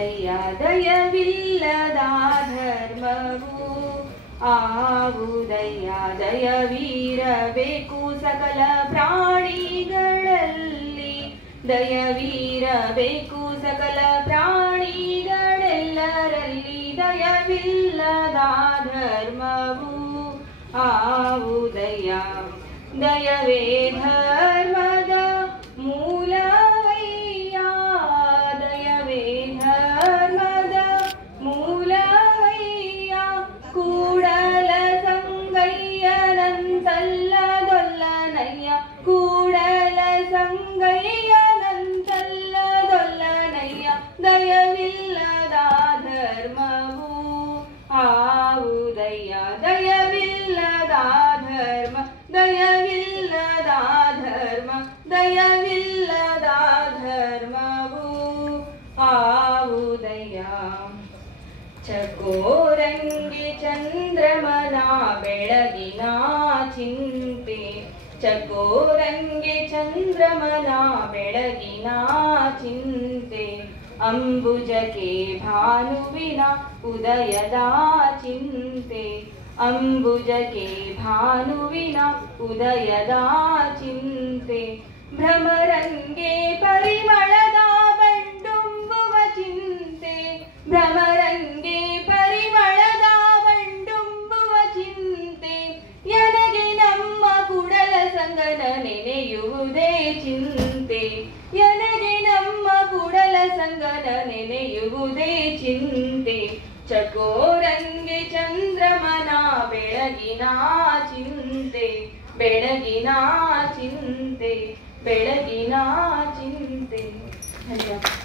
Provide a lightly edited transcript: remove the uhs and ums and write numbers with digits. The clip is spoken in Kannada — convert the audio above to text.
ದಯವಿಲ್ಲದ ಧರ್ಮವು ಆವುದಯ್ಯ. ದಯವಿರಬೇಕು ಸಕಲ ಪ್ರಾಣಿಗಳಲ್ಲಿ, ದಯವಿರಬೇಕು ಸಕಲ ಪ್ರಾಣಿಗಳೆಲ್ಲರಲ್ಲಿ. ದಯವಿಲ್ಲದ ಧರ್ಮವು ಆವುದಯ್ಯ. ದಯವೇ ಧರ್ಮದ ಮೂಲವಯ್ಯ, ದಯವೇ ಧರ್ಮದ ಮೂಲವಯ್ಯ. ಕೂಡಲ ಸಂಗಯ್ಯನಂತಲ್ಲದೊಲ್ಲನಯ್ಯ, ಕೂಡಲ ಸಂಗಯ್ಯನಂತಲ್ಲದೊಲ್ಲನಯ್ಯ. ದಯವಿಲ್ಲದ ಧರ್ಮವು ಆವುದಯ್ಯ. ದಯವಿಲ್ಲದ ಧರ್ಮ, ದಯವಿಲ್ಲದ ಧರ್ಮ, ದಯವಿಲ್ಲದ ಧರ್ಮವು ಆವುದಯ್ಯ. ಚಕೋರಂಗಿ ಚಂದ್ರಮನ ಬೆಳಗಿನ ಚಿಂತೆ, ಚಕೋರಂಗಿ ಚಂದ್ರಮನ ಬೆಳಗಿನ ಚಿಂತೆ. ಅಂಬುಜಕ್ಕೆ ಭಾನುವಿನ ಉದಯದ ಚಿಂತೆ, ಅಂಬುಜಕ್ಕೆ ಭಾನುವಿನ ಉದಯದ ಚಿಂತೆ. ಭ್ರಮರಂಗೆ ಪರಿಮಳದ ಬಂಡುಂಬುವ ಚಿಂತೆ, ಭ್ರಮರಂಗೆ ಪರಿಮಳದ ಬಂಡುಂಬುವ ಚಿಂತೆ. ಎನಗೆ ನಮ್ಮ ಕುಡಲ ಸಂಗನ ನೆನೆಯುವುದೇ ಚಿಂತೆ, ಎನಗೆ ನಮ್ಮ ಕುಡಲ ಸಂಗನ ನೆನೆಯುವುದೇ ಚಿಂತೆ. ಚಕೋರಂಗೆ ಚಂದ್ರಮನ ಬೆಳಗಿನ ಚಿಂತೆ, ಬೆಳಗಿನ ಚಿಂತೆ, ಬೆಳಗಿನ ಚಿಂತೆ. ಧನ್ಯವಾದ.